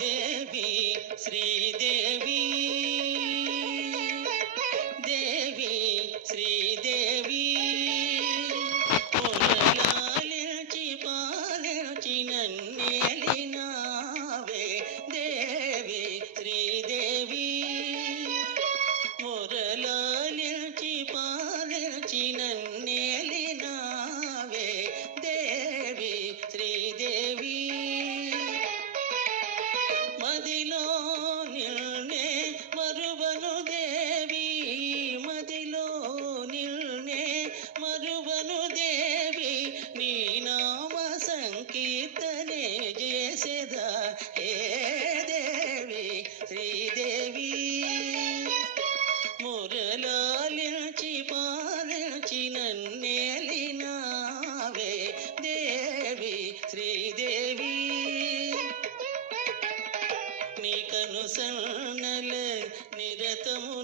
దేవి శ్రీదేవి దేవి శ్రీదేవి మురళాలించి పాలించి నన్నేలినావే దేవి శ్రీదేవి మురళాలించి పాలించి నన్నేలినావే దేవి శ్రీదేవి మదిలో నిల్నే మరువను దేవి మదిలో నిల్నే మరువను దేవి నీ నామ సంకీర్తనే చేసేదా హే దేవి శ్రీదేవి మురళాలించి పాలించి నన్నేలినావే దేవి శ్రీదేవి నీకను సన్నల నిరతము